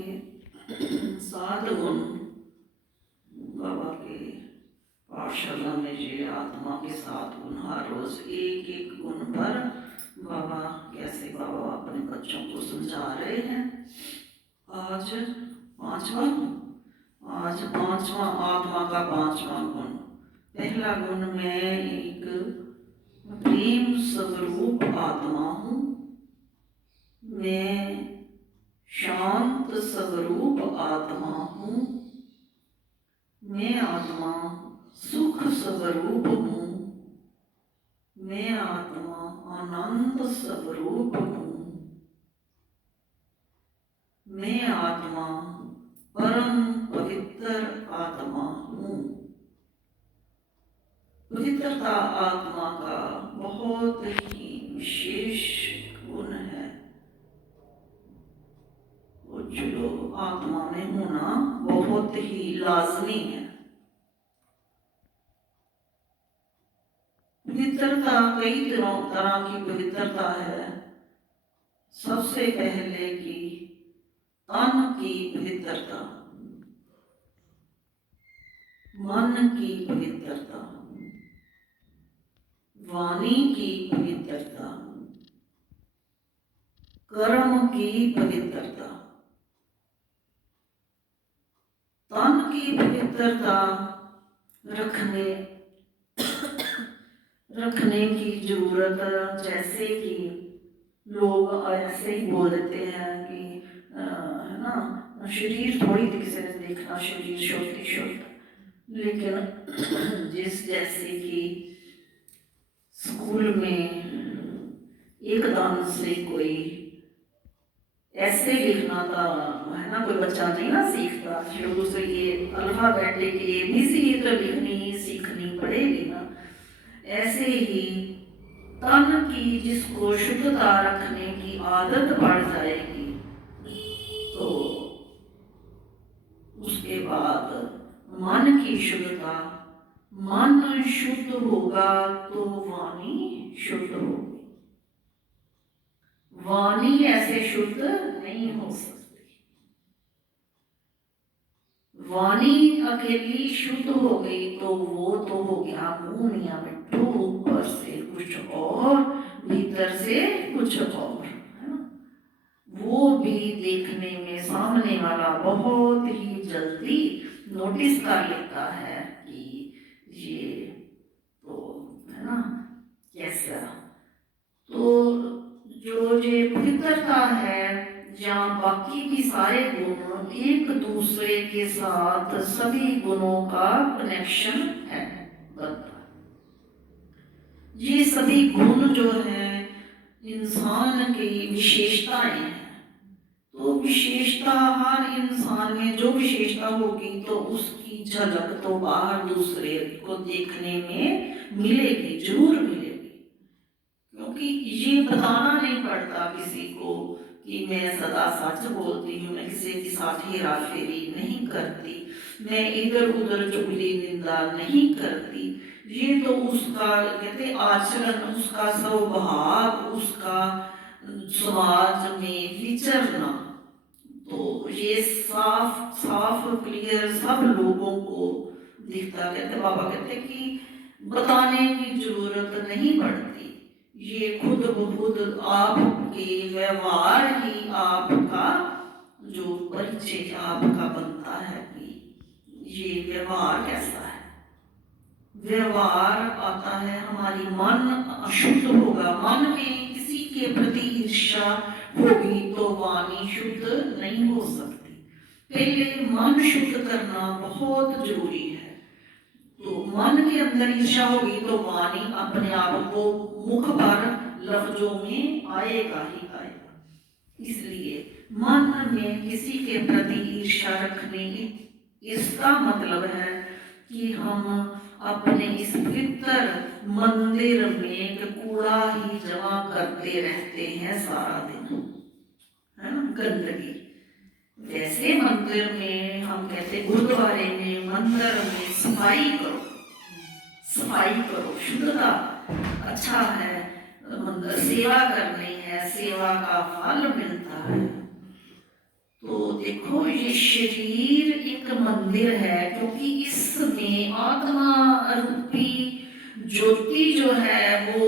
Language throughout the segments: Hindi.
के 7 गुण बाबा के पाठशाला में ये आत्मा के 7 गुण हर रोज एक एक गुण पर बाबा कैसे बाबा अपने बच्चों को समझा रहे हैं। आज पांचवा आत्मा का 5वां गुण। पहला गुण मैं एक प्रेम स्वरूप आत्मा हूँ, मैं शांत स्वरूप आत्मा हूँ, मैं आत्मा सुख स्वरूप हूँ, मैं आत्मा आनंद स्वरूप हूँ, मैं आत्मा परम पवित्र आत्मा हूँ। पवित्रता आत्मा का बहुत ही विशेष गुण है। वो जो आत्मा में होना बहुत ही लाजमी है। पवित्रता कई तरह की पवित्रता है। सबसे पहले की तन की पवित्रता, मन की पवित्रता, वाणी की पवित्रता, कर्म की पवित्रता। तन की पवित्रता रखने की जरूरत, जैसे कि लोग ऐसे ही बोल देते हैं कि है ना, शरीर थोड़ी किसी ने देखना, शरीर शुद्ध, लेकिन जैसे कि स्कूल में एकदम से कोई ऐसे लिखना था, है ना, कोई बच्चा नहीं ना सीखता शुरू से, ये अल्फाबेटिक ABC तो लिखनी सीखनी पड़ेगी ना। ऐसे ही तन की जिसको शुद्धता रखने की आदत पड़ जाएगी तो उसके बाद मन की शुद्धता, मन शुद्ध होगा तो वाणी शुद्ध होगी। वाणी ऐसे शुद्ध नहीं हो सकती। वाणी अकेली शुद्ध हो गई तो वो तो हो गया मुंह मियां मिट्टू, ऊपर से कुछ और भीतर से कुछ और, है ना। वो भी देखने में सामने वाला बहुत ही जल्दी नोटिस कर लेता है कि ये तो, है ना, कैसा। तो जो ये पवित्रता है, जहाँ बाकी भी सारे गुण एक दूसरे के साथ सभी गुणों का कनेक्शन है बनता है। ये सभी गुण जो है इंसान की विशेषताएं हैं। तो विशेषता हर इंसान में जो विशेषता होगी तो उसकी झलक तो बाहर दूसरे को देखने में मिलेगी, जरूर मिलेगी। क्योंकि ये बताना नहीं पड़ता किसी को कि मैं सदा सच बोलती हूँ, मैं किसी के साथ हेरा फेरी नहीं करती, मैं इधर उधर चुगली निंदा नहीं करती। ये तो उसका कहते आचरण, उसका स्वभाव, उसका समाज में विचरना, तो ये साफ क्लियर सब लोगों को दिखता। कहते बाबा कहते कि बताने की जरूरत नहीं पड़ती, ये खुद ब खुद आपके व्यवहार ही आपका जो परिचय आपका बनता है कि ये व्यवहार कैसा है। व्यवहार आता है हमारी मन अशुद्ध होगा, मन में किसी के प्रति ईर्ष्या होगी तो वाणी शुद्ध नहीं हो सकती। पहले मन शुद्ध करना बहुत जरूरी है। तो मन के अंदर ईर्ष्या होगी तो वाणी अपने आप को मुख पर लफ्जों में आएगा ही आएगा। इसलिए मन में किसी के प्रति ईर्ष्या रखने, इसका मतलब है कि हम अपने इस पवित्र मंदिर में कूड़ा ही जमा करते रहते हैं सारा दिन, है ना, गंदगी। वैसे मंदिर में हम कहते, गुरुद्वारे में, मंदिर में सफाई करो, शुद्धता अच्छा है, मंदिर सेवा करनी है, सेवा का फल मिलता है। तो देखो ये शरीर एक मंदिर है, क्योंकि इसमें आत्मा रूपी ज्योति जो है वो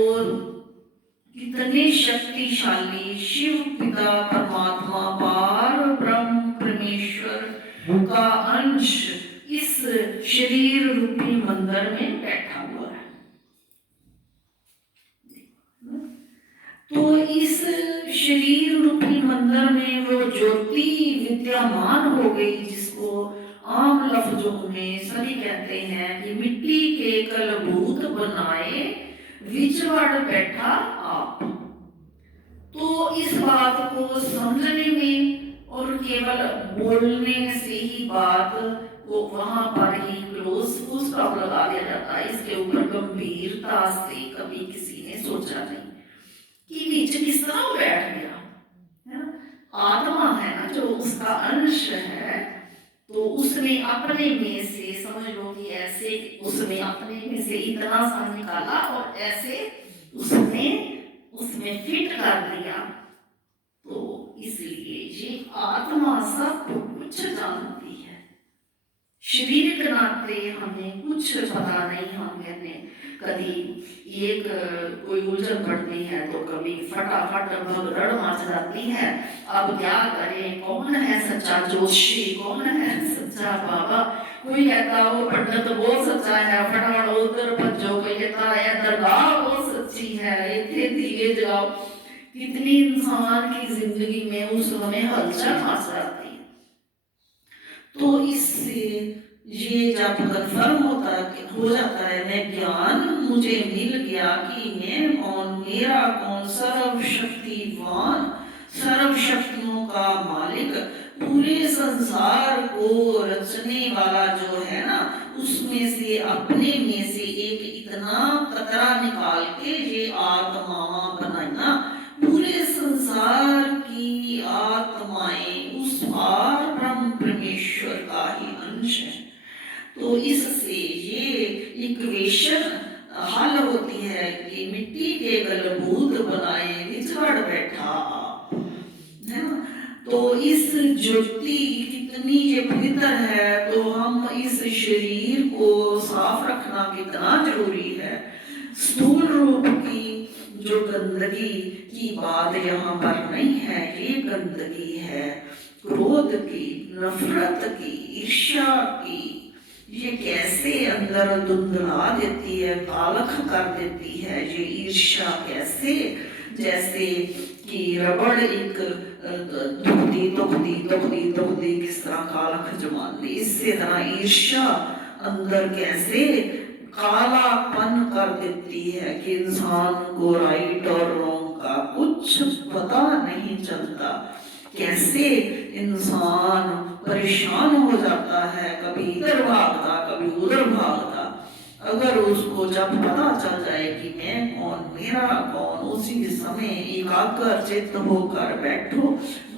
कितने शक्तिशाली शिव पिता परमात्मा पार ब्रह्म परमेश्वर का अंश इस शरीर रूपी मंदिर में बैठा हुआ है। तो इस शरीर रूपी मंदिर में वो ज्योति विद्यमान हो गई, जिसको आम लफ्जों में सभी कहते हैं कि मिट्टी के कलभूत बनाए विचवड़ बैठा आप। तो इस बात को समझने में और केवल बोलने से ही बात को वहां पर ही क्लोज फुल स्टॉप लगा दिया जाता है, इसके ऊपर गंभीरता से कभी किसी ने सोचा नहीं कि बीच किस तरह बैठ गया है ना। आत्मा है ना जो उसका अंश है, तो उसने अपने में से समझ लो कि ऐसे उसने अपने में से इतना सा निकाला और ऐसे उसने उसमें फिट कर दिया। तो इसलिए ये आत्मा सब कुछ जानती है, शरीर के नाते हमें कुछ पता नहीं। हम कहते कभी एक कोई उलझन पड़ती है तो कभी फटाफट भगदड़ मच जाती है। अब क्या करें, कौन है सच्चा जोशी, कौन है सच्चा बाबा। कोई कहता वो पंडित बहुत सच्चा है, फटाफट उधर भजो, कोई कहता है दरगाह बहुत सच्ची है, इतने दिए जलाओ। कितनी इंसान की जिंदगी में उस समय हलचल मच जाती है। तो इससे ये जब कन्फर्म हो जाता है, मैं ज्ञान मुझे मिल गया कि मैं कौन, मेरा कौन, सर्वशक्तिवान सर्व शक्तियों का मालिक, पूरे संसार को रचने वाला जो है ना, उसमें से अपने में से एक इतना कतरा निकाल के ये आत्मा बनाना। पूरे संसार की आत्माएं उस पार ब्रह्म परमेश्वर का ही अंश है। तो इससे ये इक्वेशन हल होती है कि मिट्टी के गलभूत बनाए विचवड़ बैठा आप, है ना। तो इस ज्योति कितनी ये पवित्र है, तो हम इस शरीर को साफ रखना कितना जरूरी है। स्थूल रूप की जो गंदगी की बात यहाँ पर नहीं है, ये गंदगी है क्रोध की, नफरत की, ईर्ष्या की। ये कैसे अंदर धुंधला देती है, कालख कर देती है ये ईर्ष्या। कैसे, जैसे कि रबड़ एक दुखदी किस तरह कालख जमाती, इससे तरह ईर्ष्या अंदर कैसे कालापन कर देती है कि इंसान को राइट और रॉन्ग का कुछ पता नहीं चलता। कैसे इंसान परेशान हो जाता है, कभी इधर भागता कभी उधर भागता। अगर उसको जब पता चल जाए कि मैं कौन, मेरा कौन, उसी समय एकाग्र चित्त होकर बैठो,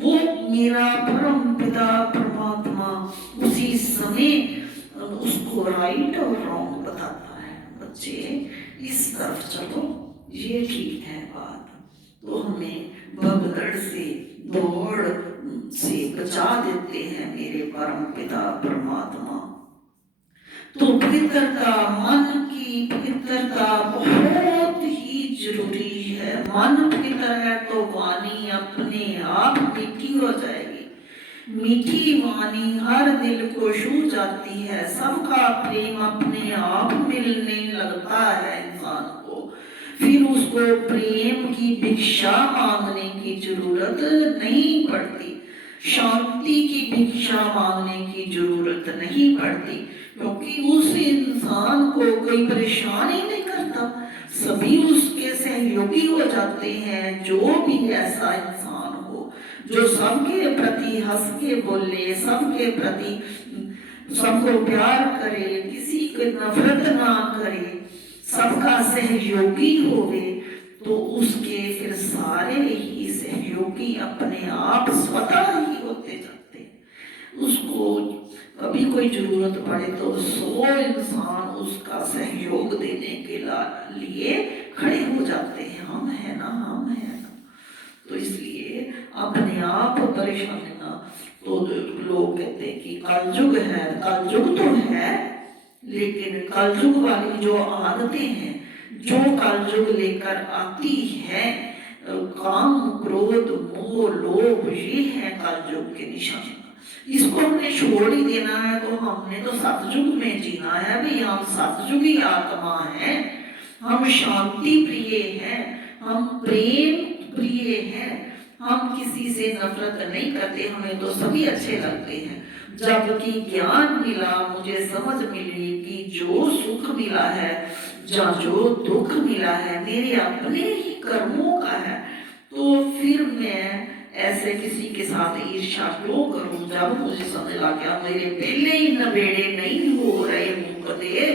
वो मेरा परम पिता परमात्मा उसी समय उसको राइट और रॉन्ग बताता है। बच्चे इस तरफ चलो, ये ठीक है बात। तो हमें भगदड़ से, दौड़ से बचा देते हैं मेरे परम पिता परमात्मा। तो पवित्रता, मन की पवित्रता बहुत ही जरूरी है। मन पवित्र है तो वाणी अपने आप मीठी हो जाएगी। मीठी वाणी हर दिल को छू जाती है, सबका प्रेम अपने आप मिलने लगता है इंसान को। फिर उसको प्रेम की भिक्षा मांगने की जरूरत नहीं पड़ती, शांति की भिक्षा मांगने की जरूरत नहीं पड़ती, क्योंकि उस इंसान को कोई परेशान ही नहीं करता। सभी उसके सहयोगी हो जाते हैं। जो भी ऐसा इंसान हो जो सबके प्रति हंस के बोले, सबके प्रति सबको प्यार करे, किसी को नफरत ना करे, सबका सहयोगी होवे, तो उसके फिर सारे ही सहयोगी अपने आप स्वतः ही होते जाते हैं। उसको कभी कोई जरूरत पड़े तो 100 इंसान उसका सहयोग देने के लिए खड़े हो जाते हैं। हम है ना, हम है ना। तो इसलिए अपने आप परेशानियां तो लोग कहते हैं कि कलयुग है, कलयुग तो है, लेकिन कलयुग वाली जो आदतें हैं, जो कलयुग लेकर आती है, काम क्रोध मोह लोभ, ये है कलयुग के निशान। इसको हमने छोड़ ही देना है। तो हमने तो सतयुग में जीना है भाई, हम सतयुगी आत्मा है, हम शांति प्रिय हैं, हम प्रेम प्रिय हैं, हम किसी से नफरत नहीं करते, हमें तो सभी अच्छे लगते हैं। जबकि ज्ञान मिला, मुझे समझ मिली कि जो सुख मिला है या जो दुख मिला है मेरे अपने ही कर्मों का है, तो फिर मैं ऐसे किसी के साथ ईर्ष्या क्यों करूं? जब मुझे समझ आ गया मेरे पहले ही नबेड़े नहीं हो रहे मुकदे,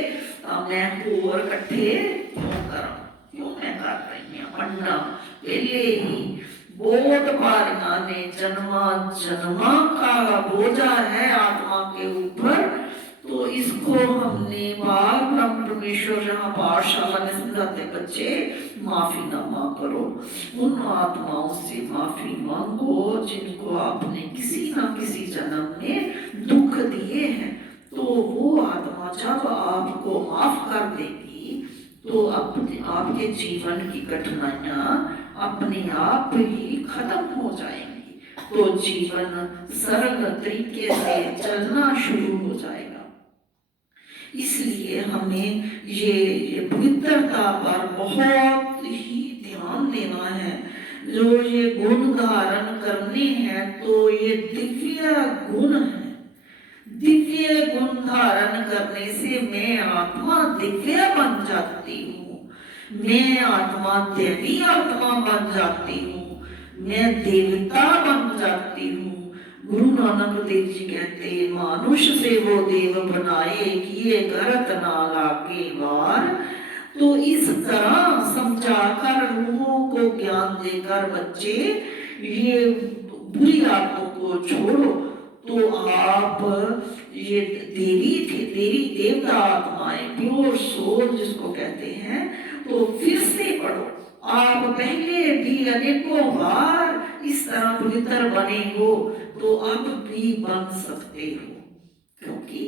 मैं और कट्ठे क्यों करा, क्यों मैं कर रही हूँ पन्ना पहले ही बहुत पारिया ने जन्मा जन्मा का बोझा है आत्मा के ऊपर। तो इसको हमने बार ब्रह्म परमेश्वर जहाँ पाठशाला में समझाते बच्चे माफी ना करो, उन आत्माओं से माफी मांगो जिनको आपने किसी ना किसी जन्म में दुख दिए हैं। तो वो आत्मा जब आपको माफ कर देगी तो अपने आपके जीवन की कठिनाइयां अपने आप ही खत्म हो जाएंगी, तो जीवन सरल तरीके से चलना शुरू हो जाएगा। इसलिए हमें ये पवित्रता पर बहुत ही ध्यान देना है। जो ये गुण धारण करने हैं तो ये दिव्य गुण है। दिव्य गुण धारण करने से मैं आत्मा दिव्य बन जाती हूँ, मैं आत्मा देवी आत्मा बन जाती हूँ, मैं देवता बन जाती हूँ। गुरु नानक देव जी कहते मानुष से वो देव बनाए किए करत ना लागे वार। तो इस तरह समझाकर रूहों को ज्ञान देकर बच्चे ये बुरी आदतों को छोड़ो, तो आप ये देवी थे, देवी देवता आत्माएं प्योर सोल जिसको कहते हैं, तो फिर से पढ़ो। आप पहले भी अनेकों बार इस तरह पवित्र बने हो तो अब भी बन सकते हो, क्योंकि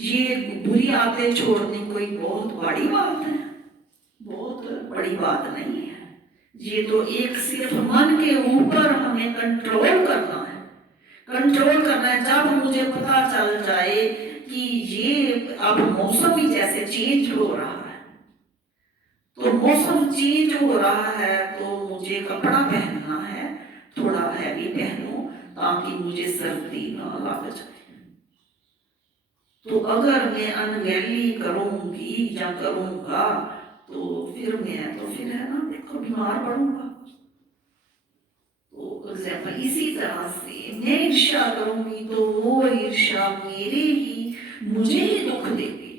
ये बुरी आदतें छोड़नी कोई बहुत बड़ी बात है, बहुत बड़ी बात नहीं है। ये तो एक सिर्फ मन के ऊपर हमें कंट्रोल करना है, कंट्रोल करना है। जब मुझे पता चल जाए कि ये अब मौसम ही जैसे चेंज हो रहा है, तो मौसम चेंज हो रहा है तो मुझे कपड़ा पहनना है, थोड़ा हैवी पहनूं ताकि मुझे सर्दी ना लग जाए। तो अगर मैं अनगैली करूंगी या करूंगा तो फिर मैं तो फिर है ना देखो बीमार पड़ूंगा। तो एग्जाम्पल इसी तरह से मैं ईर्ष्या करूंगी तो वो ईर्ष्या मेरे ही मुझे ही दुख देगी,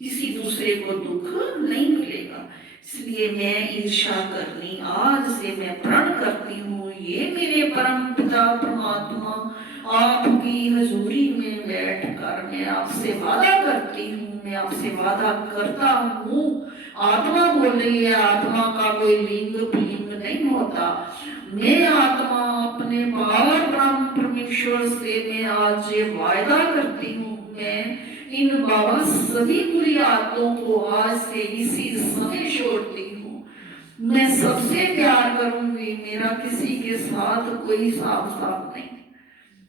किसी दूसरे को दुख नहीं मिलेगा। इसलिए मैं ईर्ष्या करनी आज से मैं प्रण करती हूँ। ये मेरे परम पिता परमात्मा आपकी हजूरी में बैठकर मैं आपसे वादा करती हूँ, मैं आपसे वादा करता हूँ। आत्मा बोल रही है, आत्मा का कोई लिंग लिंग नहीं होता। मैं आत्मा अपने पावर ब्रह्म परमेश्वर से मैं आज ये वायदा करती हूँ, मैं इन बाबा सभी बुरी आदतों को आज से इसी समय छोड़ती हूँ। मैं सबसे प्यार करूंगी, मेरा किसी के साथ कोई हिसाब साफ नहीं।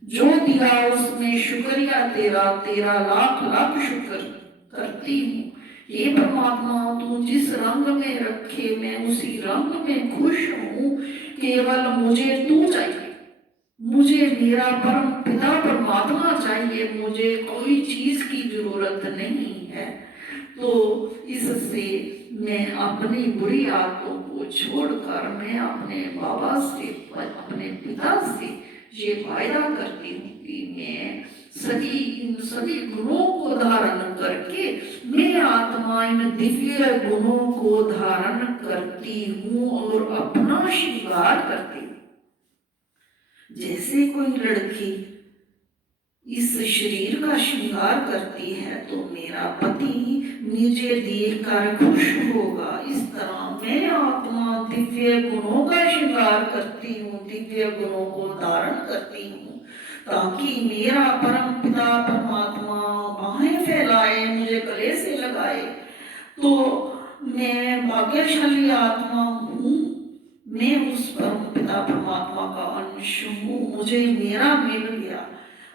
जो दिया उसमें शुक्रिया तेरा, तेरा लाख लाख शुक्र करती हूँ। ये परमात्मा तू जिस रंग में रखे मैं उसी रंग में खुश हूँ। केवल मुझे तू चाहिए, मुझे मेरा परम पिता परमात्मा चाहिए, मुझे कोई चीज की जरूरत नहीं है। तो इससे मैं अपनी बुरी आदतों को छोड़कर मैं अपने बाबा से, अपने पिता से ये वायदा करती हूँ कि मैं इन सभी गुणों को धारण करके मैं आत्मा इन दिव्य गुणों को धारण करती हूँ और अपना श्रृंगार करती हूँ। जैसे कोई लड़की इस शरीर का श्रृंगार करती है तो मेरा पति मुझे देखकर खुश होगा। इस तरह मैं आत्मा दिव्य गुणों का श्रृंगार करती हूँ, दिव्य गुणों को धारण करती हूँ ताकि मेरा परम पिता परमात्मा बाहें फैलाए, मुझे गले से लगाए। तो मैं भाग्यशाली आत्मा हूँ, मैं उस परम पिता परमात्मा का अंश हूँ, मुझे मेरा मिल गया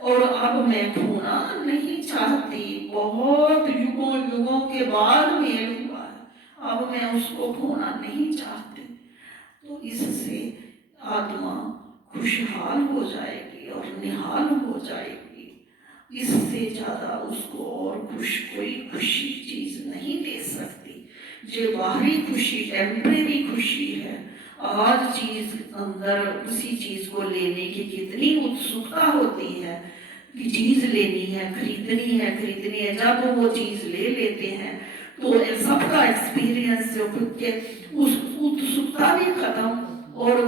और अब मैं खोना नहीं चाहती। बहुत युगों युगों के बाद मेल हुआ है, अब मैं उसको खोना नहीं चाहती। तो इससे आत्मा खुशहाल हो जाएगी और निहाल हो जाएगी। इससे ज्यादा उसको और कोई खुशी चीज नहीं दे सकती। जो बाहरी खुशी टेम्परेरी खुशी है, आज चीज अंदर उसी चीज को लेने की कितनी उत्सुकता होती है कि चीज लेनी है, खरीदनी है। जब वो चीज ले लेते हैं तो सबका एक्सपीरियंस जो उस उत्सुकता भी खत्म और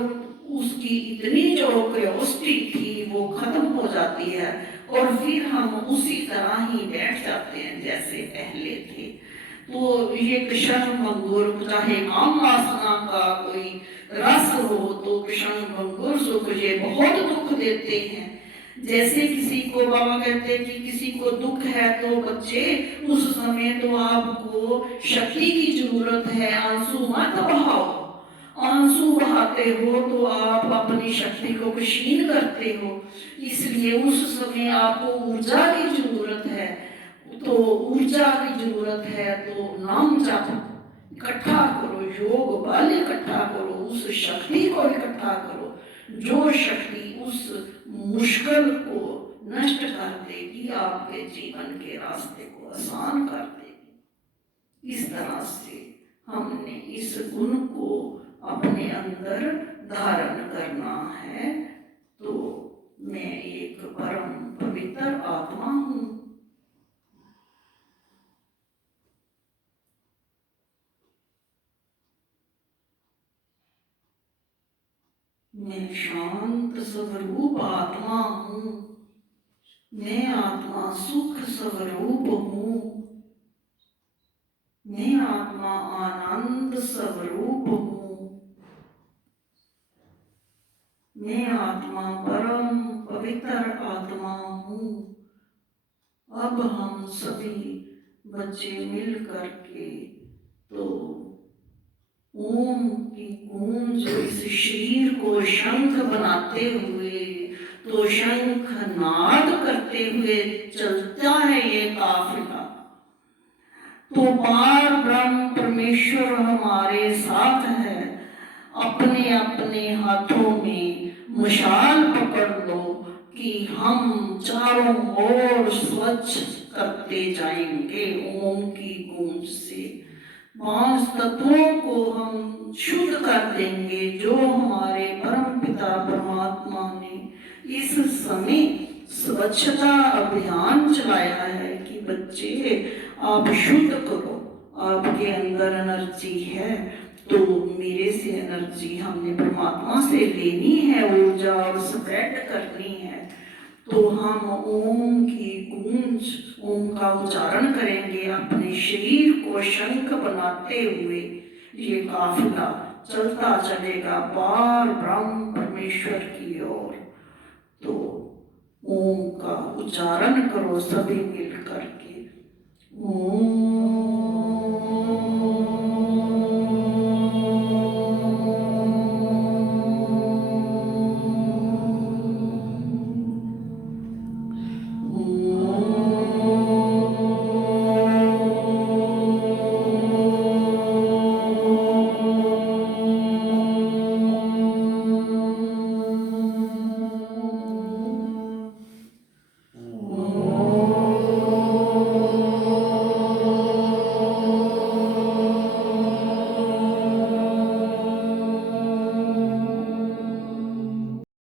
उसकी इतनी जो क्यूरियोसिटी थी वो खत्म हो जाती है और फिर हम उसी तरह ही बैठ जाते हैं जैसे पहले थे। तो ये कृष्ण भंगुर, चाहे काम वासना का कोई रस हो तो कृष्ण भंगुर सुख ये बहुत दुख देते हैं। जैसे किसी को बाबा कहते हैं कि किसी को दुख है तो बच्चे उस समय तो आपको शक्ति की जरूरत है, आंसू मत बहाओ। आंसू बहाते हो तो आप अपनी शक्ति को क्षीण करते हो, इसलिए उस समय आपको ऊर्जा की जरूरत है। तो ऊर्जा की जरूरत है तो नाम जप इकट्ठा करो, योग बल इकट्ठा करो, उस शक्ति को इकट्ठा करो जो शक्ति उस मुश्किल को नष्ट कर देगी, आपके जीवन के रास्ते को आसान कर देगी। इस तरह से हमने इस गुण को अपने अंदर धारण करना है। तो मैं एक परम पवित्र आत्मा हूँ, मैं शांत स्वरूप आत्मा हूँ, मैं आत्मा सुख स्वरूप हूँ, मैं आत्मा आनंद स्वरूप हूँ, मैं आत्मा परम पवित्र आत्मा हूँ। अब हम सभी बच्चे मिल करके तो ओम की गूंज इस शरीर को शंख बनाते हुए, तो शंख नाद करते हुए चलता है ये काफिला। तो पार ब्रह्म परमेश्वर हमारे साथ है, अपने अपने हाथों में मशाल पकड़ लो कि हम चारों ओर स्वच्छ करते जाएंगे ओम की गूंज से। 5 तत्वों को हम शुद्ध कर देंगे जो हमारे परम पिता परमात्मा ने इस समय स्वच्छता अभियान चलाया है कि बच्चे आप शुद्ध करो, आपके अंदर एनर्जी है तो मेरे से एनर्जी हमने परमात्मा से लेनी है, ऊर्जा और स्प्रेड करनी है। तो हम ओम की गूंज, ओम का उच्चारण करेंगे अपने शरीर को शंख बनाते हुए। ये काफिला चलता चलेगा पार ब्रह्म परमेश्वर की ओर। तो ओम का उच्चारण करो सभी मिल